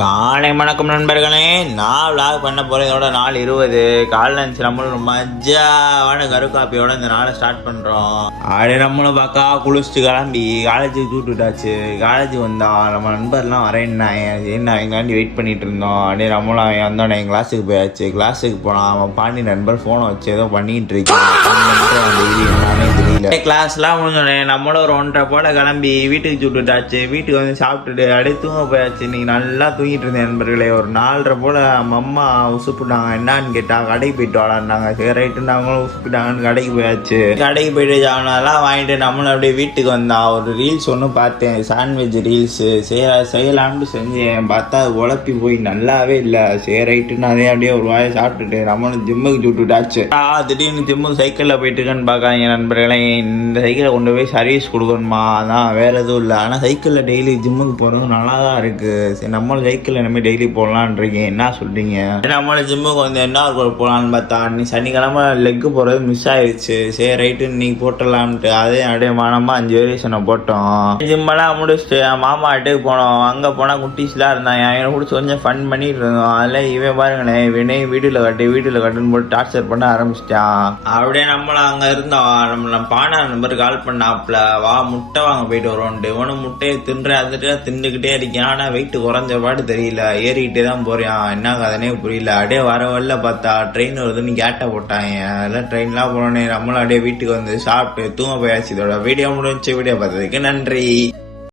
காலை வணக்கம் நண்பர்களே. நான் விளாக் பண்ண போகிறேன். இதோட நாள் 20 காலைல இருந்துச்சு. நம்மளும் மஜாவான கருக்காப்பியோட இந்த நாளை ஸ்டார்ட் பண்ணுறோம். அப்படியே நம்மளும் பக்கா குளிச்சுட்டு கிளம்பி காலேஜுக்கு கூட்டுட்டாச்சு. காலேஜ் வந்தா நம்ம நண்பர்லாம் வரேன்னாங்க. எங்காண்டி வெயிட் பண்ணிட்டு இருந்தோம். அப்படியே நம்மளும் அவன் வந்தோடனே என் கிளாஸுக்கு போயாச்சு. கிளாஸுக்கு போனால் அவன் பாண்டி நண்பர் ஃபோனை வச்சு ஏதோ பண்ணிட்டு இருக்கான். தெரியல. கிளாஸ்லாம் முடிஞ்சோடனே நம்மளும் ஒரு 1:30 போல கிளம்பி வீட்டுக்கு சுட்டுட்டாச்சு. வீட்டுக்கு வந்து சாப்பிட்டுட்டு அப்படியே தூங்க போயாச்சு. இன்னைக்கு நல்லா தூங்கிட்டு இருந்தேன் நண்பர்களே. ஒரு 4:30 போல அம்மா உசுப்பிட்டாங்க. என்னான்னு கேட்டா கடைக்கு போயிட்டு வாடான்னாங்க. சரி ரைட்டு நாங்களும் உசுப்பிட்டாங்கன்னு கடைக்கு போயாச்சு. கடைக்கு போயிட்டு ஜாவனெல்லாம் வாங்கிட்டு நம்மளும் அப்படியே வீட்டுக்கு வந்தான். ஒரு ரீல்ஸ் ஒன்று பார்த்தேன், சாண்ட்விச் ரீல்ஸு. செய்யலாம்னு செஞ்சேன். பார்த்தா அது உழப்பி போய் நல்லாவே இல்லை. சரி ரைட்டுன்னு அதே அப்படியே ஒரு வாயை சாப்பிட்டுட்டு நம்மளும் ஜிம்முக்கு சுட்டுட்டாச்சு. திடீர்னு ஜிம்முக்கு சைக்கிளில் போயிட்டு இருக்கான்னு பார்க்காங்க நண்பர்களே. இந்த சைக்கிளை கொண்டு போய் சர்வீஸ் கொடுக்கணுமா, அதான் வேற எதுவும் இல்லை. ஆனால் சைக்கிளில் டெய்லி ஜிம்முக்கு போகிறது நல்லா தான் இருக்குது. சரி நம்மளும் சைக்கிள் இனிமேல் டெய்லி போடலான் இருக்கேன். என்ன சொல்றீங்க? நம்மளும் ஜிம்முக்கு வந்து என்ன போகலான்னு பார்த்தா நீ சனிக்கிழமை லெக்கு போகிறது மிஸ் ஆயிடுச்சு. சரி ரைட்டு இன்னைக்கு போட்டுடலான்ட்டு அதே அப்படியே மனமாக 5 வேரியேஷனை போட்டோம். ஜிம்மெல்லாம் முடிச்சுட்டு மாமா வீட்டுக்கு போனோம். அங்கே போனால் குட்டீஸ்லாம் இருந்தாங்க. அவனை பிடிச்சி கொஞ்சம் ஃபன் பண்ணிட்டு இருந்தோம். அதில் இவன் பாருங்களேன், வினய் வீட்டில் கட்டுன்னு போட்டு டார்ச்சர் பண்ண ஆரம்பிச்சிட்டான். அப்படியே நம்மளும் அங்கே இருந்தோம். நம்ம பானா நம்பர் கால் பண்ணாப்புல, வா முட்டை வாங்க போயிட்டு வரோன்ட்டு. இவனும் முட்டையை தின்னுக்கிட்டே இருக்கான். ஆனால் வெயிட் குறைஞ்ச பாட்டு தெரியல, ஏறிக்கிட்டே தான் போறான். என்ன கதனே புரியல. அப்படியே வர வரல பார்த்தா ட்ரெயின் வருதுன்னு கேட்ட போட்டாங்க. அதெல்லாம் ட்ரெயின்லாம் போனோடனே நம்மளும் அப்படியே வீட்டுக்கு வந்து சாப்பிட்டு தூங்க போயாச்சு. இதோட வீடியோ முடிஞ்சு. வீடியோ பார்த்ததுக்கு நன்றி.